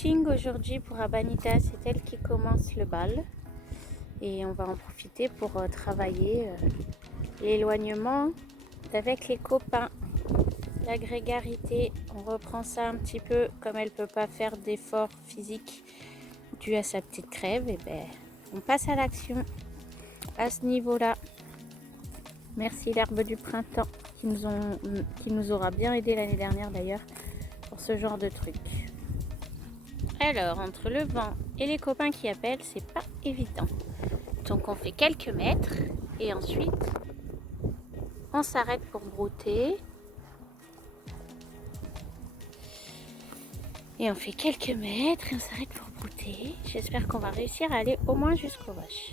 footing aujourd'hui pour Abanita, c'est elle qui commence le bal et on va en profiter pour travailler l'éloignement avec les copains, la grégarité. On reprend ça un petit peu, comme elle peut pas faire d'effort physique dû à sa petite crève, et ben on passe à l'action à ce niveau-là. Merci l'herbe du printemps qui nous aura bien aidé l'année dernière d'ailleurs pour ce genre de truc. Alors, entre le vent et les copains qui appellent, c'est pas évident. Donc on fait quelques mètres et ensuite on s'arrête pour brouter. Et on fait quelques mètres et on s'arrête pour brouter. J'espère qu'on va réussir à aller au moins jusqu'aux vaches.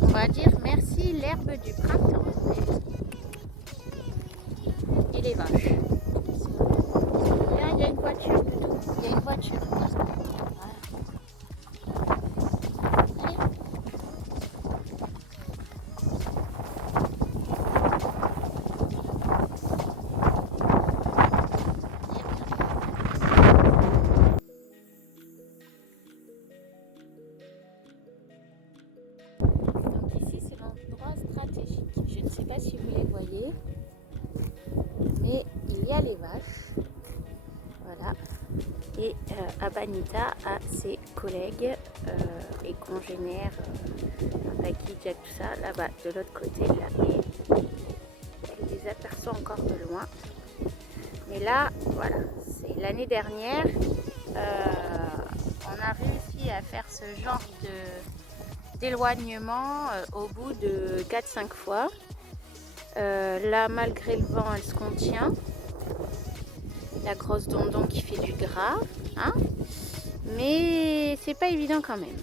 On va dire merci l'herbe du printemps et les vaches. Là, il y a une voiture plutôt. Il y a une voiture. Donc ici, c'est l'endroit stratégique. Je ne sais pas si vous les voyez, mais il y a les vaches. Voilà. Et Abanita a ses collègues et congénères, Paki, Jack, tout ça, là-bas, de l'autre côté, là. Et elle les aperçoit encore de loin. Mais là, voilà, c'est l'année dernière, on a réussi à faire ce genre d'éloignement au bout de 4-5 fois. Là, malgré le vent, elle se contient. La grosse dondon qui fait du gras, hein, mais c'est pas évident quand même.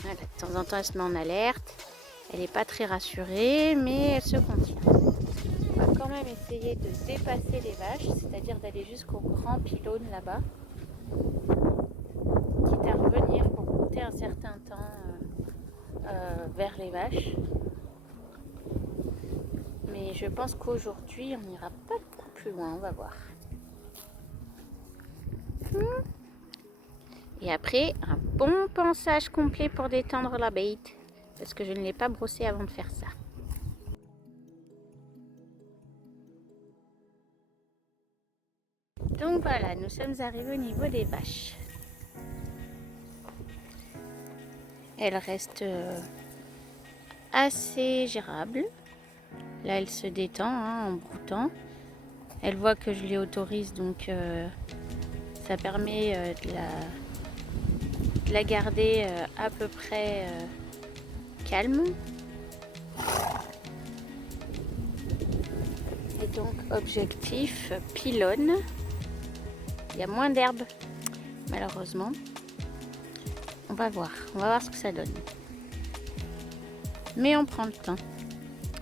Voilà, de temps en temps elle se met en alerte, elle n'est pas très rassurée, mais elle se contient. On va quand même essayer de dépasser les vaches, c'est-à-dire d'aller jusqu'au grand pylône là-bas, quitte à revenir pour goûter un certain temps vers les vaches. Mais je pense qu'aujourd'hui on n'ira pas beaucoup plus loin, on va voir. Et après, un bon pansage complet pour détendre la bête, parce que je ne l'ai pas brossé avant de faire ça. Donc voilà, nous sommes arrivés au niveau des vaches. Elle reste assez gérable. Là, elle se détend hein, en broutant. Elle voit que je l'y autorise, donc ça permet de la garder à peu près calme. Et donc objectif pylône. Il y a moins d'herbe malheureusement. On va voir ce que ça donne. Mais on prend le temps.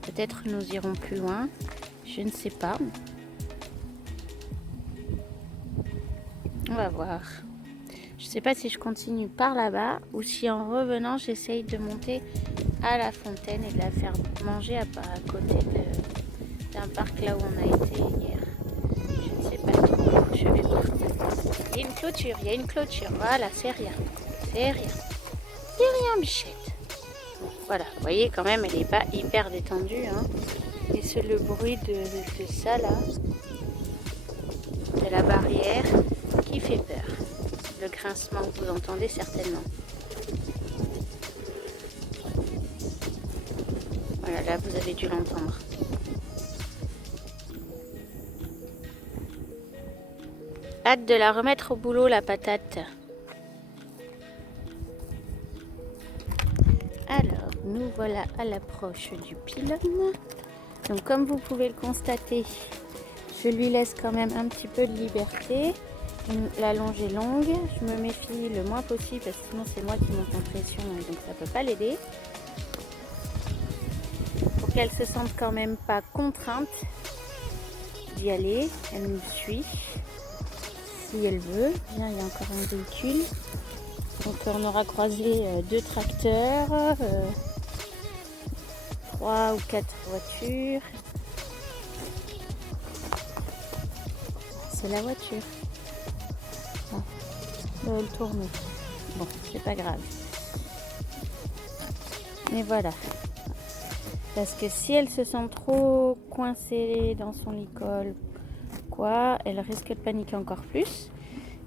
Peut-être nous irons plus loin. Je ne sais pas. On va voir. Je ne sais pas si je continue par là-bas ou si en revenant j'essaye de monter à la fontaine et de la faire manger à côté d'un parc là où on a été hier. Je ne sais pas trop. Je vais voir. Il y a une clôture, Voilà, c'est rien. C'est rien. C'est rien, bichette. Bon, voilà, vous voyez quand même, elle n'est pas hyper détendue. Hein. Et c'est le bruit de ça là, de la barrière, qui fait peur. Le grincement que vous entendez certainement. Voilà, là vous avez dû l'entendre. Hâte de la remettre au boulot la patate. Alors, nous voilà à l'approche du pylône. Donc comme vous pouvez le constater, je lui laisse quand même un petit peu de liberté. La longe est longue, je me méfie le moins possible parce que sinon c'est moi qui monte en pression et donc ça peut pas l'aider. Pour qu'elle se sente quand même pas contrainte d'y aller, elle me suit si elle veut. Bien, il y a encore un véhicule. Donc on aura croisé 2 tracteurs, 3 ou 4 voitures. c'est la voiture. Ah, elle tourne. Bon, c'est pas grave. Mais voilà. Parce que si elle se sent trop coincée dans son licol, quoi, elle risque de paniquer encore plus.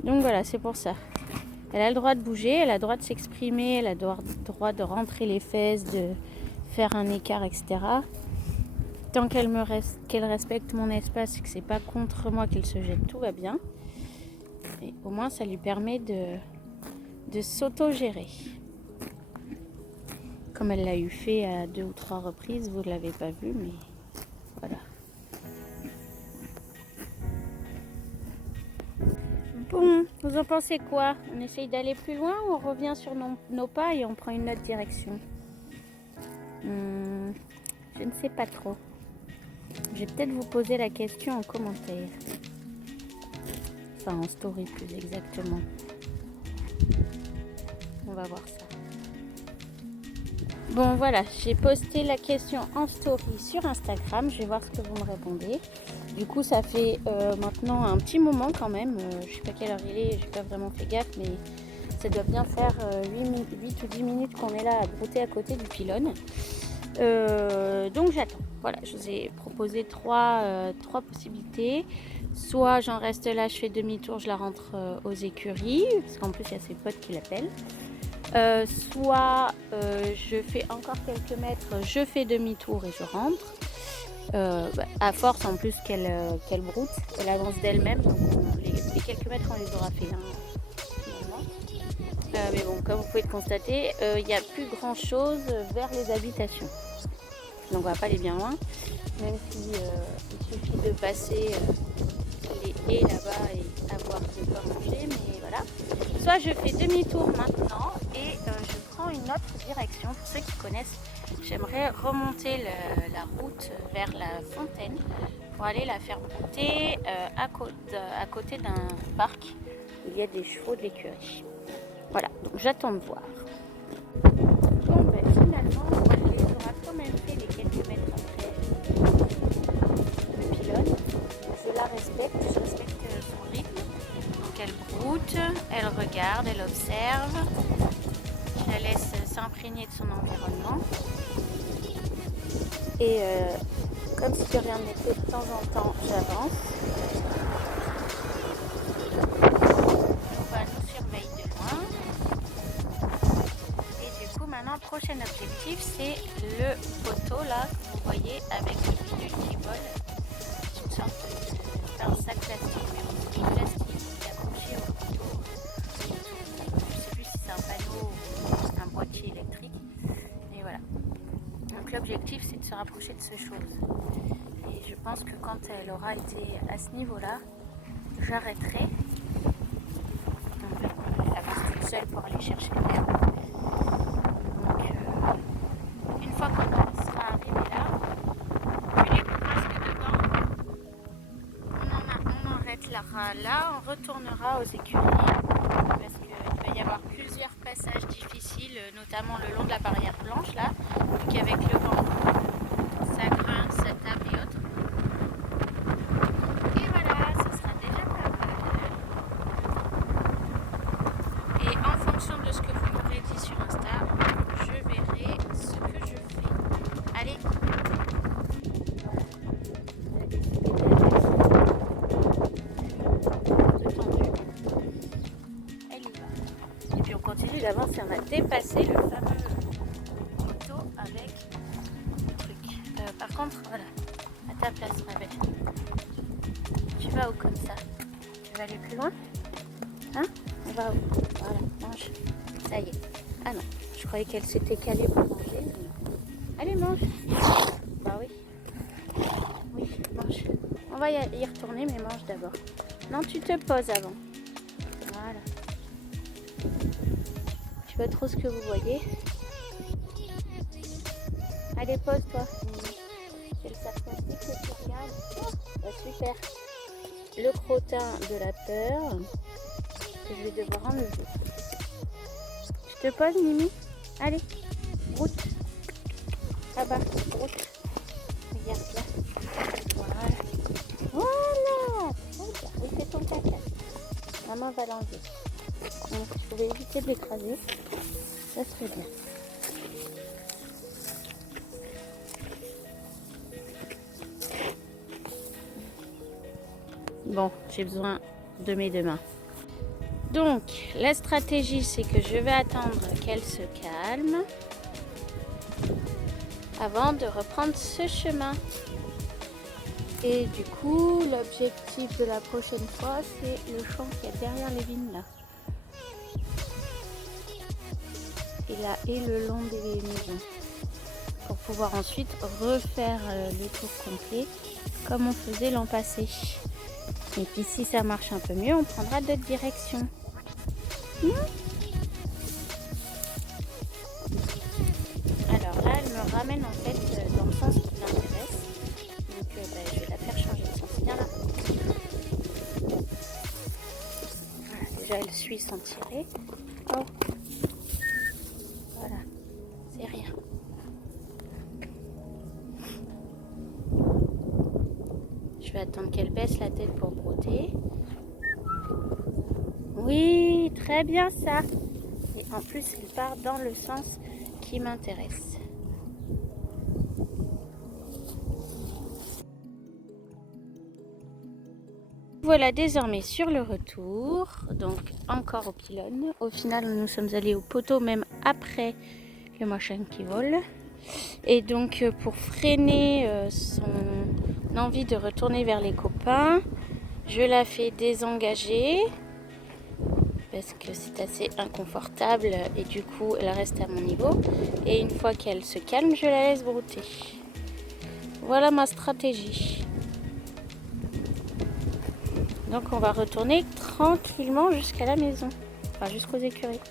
Donc voilà, c'est pour ça. Elle a le droit de bouger, elle a le droit de s'exprimer, elle a le droit de rentrer les fesses, de faire un écart, etc. Tant qu'elle respecte mon espace et que c'est pas contre moi qu'elle se jette, tout va bien. Et au moins, ça lui permet de s'auto-gérer. Comme elle l'a eu fait à 2 ou 3 reprises, vous ne l'avez pas vu, mais voilà. Bon, vous en pensez quoi? On essaye d'aller plus loin ou on revient sur nos pas et on prend une autre direction? Je ne sais pas trop. Je vais peut-être vous poser la question en commentaire. Enfin, en story plus exactement. On va voir ça. Bon, voilà, j'ai posté la question en story sur Instagram. Je vais voir ce que vous me répondez. Du coup, ça fait maintenant un petit moment quand même. Je sais pas quelle heure il est, j'ai pas vraiment fait gaffe, mais ça doit bien faire 8 ou 10 minutes qu'on est là à brouter à côté du pylône. Donc j'attends. Voilà, je vous ai proposé trois possibilités. Soit j'en reste là, je fais demi-tour, je la rentre aux écuries, parce qu'en plus il y a ses potes qui l'appellent. Soit je fais encore quelques mètres, je fais demi-tour et je rentre. À force en plus qu'elle broute, elle avance d'elle-même, donc les quelques mètres on les aura fait finalement. Mais bon, comme vous pouvez le constater, il n'y a plus grand chose vers les habitations. Donc on va pas aller bien loin, même si il suffit de passer les haies là-bas et avoir de quoi manger, mais voilà. Soit je fais demi-tour maintenant et je prends une autre direction. Pour ceux qui connaissent, j'aimerais remonter la route vers la fontaine pour aller la faire brouter à côté d'un parc où il y a des chevaux de l'écurie. Voilà, donc j'attends de voir. Bon ben finalement, elle les aura quand même fait les quelques mètres après le pylône. Je la respecte, je respecte son rythme. Donc elle broute, elle regarde, elle observe. Je la laisse s'imprégner de son environnement. Et comme si de rien n'était, de temps en temps, j'avance. On nous surveille de loin. Et du coup, maintenant, le prochain objectif, c'est le poteau là, que vous voyez, avec le bidule qui vole. Une sorte d'un sac plastique, mais en plastique qui est accroché au poteau. Je ne sais plus si c'est un panneau ou un boîtier électrique. Mais voilà. Donc l'objectif, c'est de se rapprocher de ces choses. Et je pense que quand elle aura été à ce niveau-là, j'arrêterai. Elle avance toute seule pour aller chercher l'herbe. Donc une fois qu'on sera arrivé là, puis les masques dedans, on arrêtera là, on retournera aux écuries. Parce qu'il va y avoir plusieurs passages difficiles, notamment le long de la barrière blanche là, qu'avec le vent, ça grince, ça tape et autres. Et voilà, ce sera déjà pas mal. Et en fonction de ce que vous m'aurez dit sur Insta, je verrai ce que je fais. Allez. Elle y va. Et puis on continue d'avancer, on a dépassé le fameux poteau avec le truc. Par contre, voilà, à ta place ma belle. Tu vas où comme ça? Tu vas aller plus loin? Hein? On va où? Voilà, mange. Ça y est. Ah non, je croyais qu'elle s'était calée pour manger. Mais non. Allez, mange. Bah oui. Oui, mange. On va y retourner, mais mange d'abord. Non, tu te poses avant. Voilà. Je sais pas trop ce que vous voyez. Allez, pose-toi. C'est le sarcastique que tu regardes. Oh, bah, super. Le crottin de la peur que je vais devoir enlever. Je te pose, Mimi. Allez, broute. Là-bas, broute. Regarde là. Voilà. Voilà, très bien. Et fais ton caca. Maman va l'enlever. Donc, je pouvais éviter de l'écraser. Ça serait bien. Bon, j'ai besoin de mes deux mains. Donc, la stratégie, c'est que je vais attendre qu'elle se calme avant de reprendre ce chemin. Et du coup, l'objectif de la prochaine fois, c'est le champ qui est derrière les vignes là. Et là, et le long des maisons. Pour pouvoir ensuite refaire le tour complet comme on faisait l'an passé. Et puis si ça marche un peu mieux, on prendra d'autres directions. Alors là, elle me ramène en fait dans le sens qui m'intéresse. Donc je vais la faire changer de sens. Viens là. Voilà, déjà elle suit sans tirer. Oh. Voilà, c'est rien. Je vais attendre qu'elle baisse la tête pour brouter. Oui, très bien ça. Et en plus, elle part dans le sens qui m'intéresse. Voilà désormais sur le retour, donc encore au pylône. Au final, nous sommes allés au poteau même après le machin qui vole. Et donc pour freiner son envie de retourner vers les copains, je la fais désengager parce que c'est assez inconfortable et du coup elle reste à mon niveau. Et une fois qu'elle se calme, je la laisse brouter. Voilà ma stratégie. Donc on va retourner tranquillement jusqu'à la maison, enfin jusqu'aux écuries.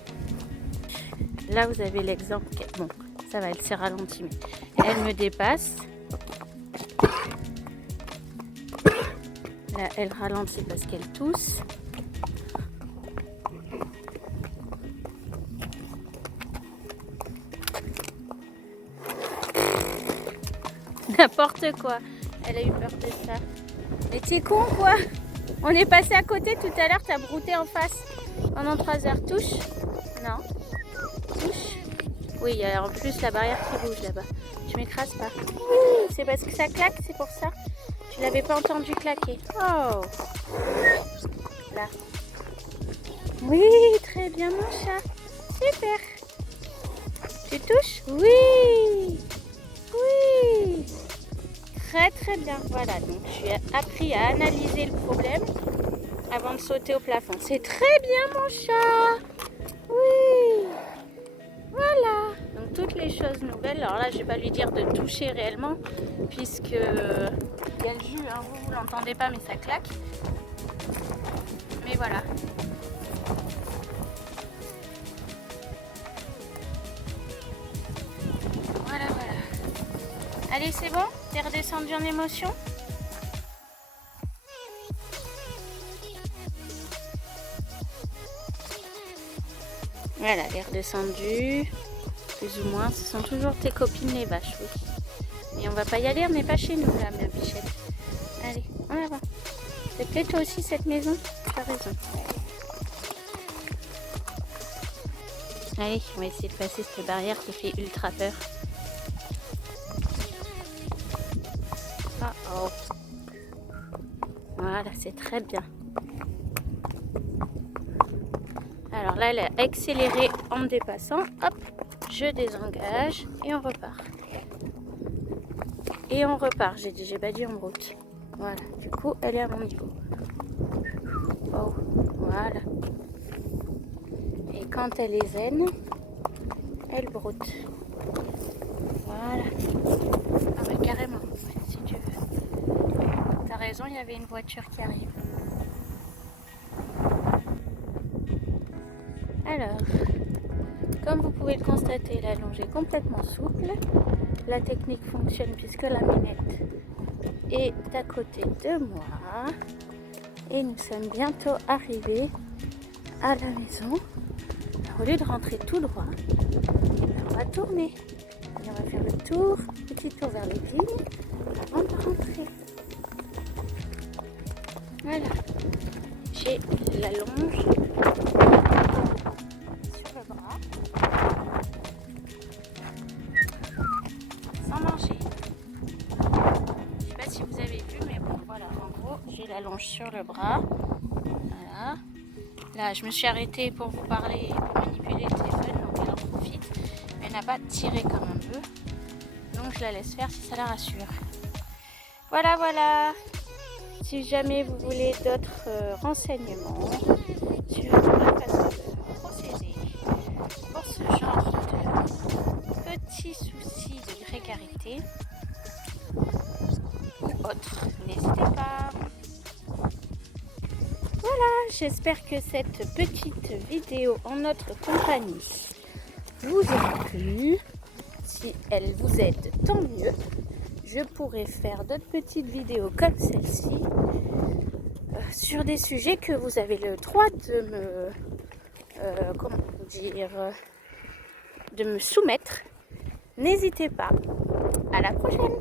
Là vous avez l'exemple, bon ça va, elle s'est ralentie, mais elle me dépasse. Là elle ralentit parce qu'elle tousse. N'importe quoi, elle a eu peur de ça. Mais t'es con quoi? On est passé à côté tout à l'heure, t'as brouté en face pendant 3 heures. Touche? Non. Touche? Oui, il y a en plus la barrière qui bouge là-bas. Je m'écrase pas. Oui, c'est parce que ça claque, c'est pour ça. Tu l'avais pas entendu claquer. Oh. Là. Oui, très bien mon chat. Super. Tu touches? Oui. Oui. Très très bien. Voilà, donc j'ai appris à analyser le problème avant de sauter au plafond. C'est très bien mon chat. Oui. Voilà. Donc toutes les choses nouvelles. Alors là, je vais pas lui dire de toucher réellement puisque il y a le jus. Hein. Vous l'entendez pas, mais ça claque. Mais voilà. Voilà, voilà. Allez, c'est bon? T'es redescendu en émotion? Voilà, elle est redescendue. Plus ou moins. Ce sont toujours tes copines les vaches, oui. Et on va pas y aller, on n'est pas chez nous là, ma bichette. Allez, on la va. Te plaît toi aussi cette maison? Tu as raison. Allez, on va essayer de passer cette barrière qui fait ultra peur. Oh oh. Voilà, c'est très bien. Alors là, elle a accéléré en me dépassant. Hop, je désengage et on repart. Et on repart. J'ai pas dit en route. Voilà, du coup, elle est à mon niveau. Oh, voilà. Et quand elle est zen, elle broute. Voilà. Ah bah carrément, si tu veux. T'as raison, il y avait une voiture qui arrive. Alors, comme vous pouvez le constater, la longe est complètement souple. La technique fonctionne puisque la minette est à côté de moi. Et nous sommes bientôt arrivés à la maison. Au lieu de rentrer tout droit, on va tourner. Et on va faire le tour, petit tour vers les vignes avant de rentrer. Voilà, j'ai la longe sur le bras, sans manger. Je sais pas si vous avez vu, mais bon, voilà, en gros, j'ai la longe sur le bras. Voilà. Là, je me suis arrêtée pour vous parler et pour manipuler le téléphone, donc elle en profite. Mais elle n'a pas tiré comme un bœuf, donc je la laisse faire si ça la rassure. Voilà, voilà. Si jamais vous voulez d'autres renseignements sur la façon de procéder pour ce genre de petits soucis de grégarité ou autres, n'hésitez pas. Voilà, j'espère que cette petite vidéo en notre compagnie vous a plu. Si elle vous aide, tant mieux. Je pourrais faire d'autres petites vidéos comme celle-ci sur des sujets que vous avez le droit de me de me soumettre. N'hésitez pas. À la prochaine.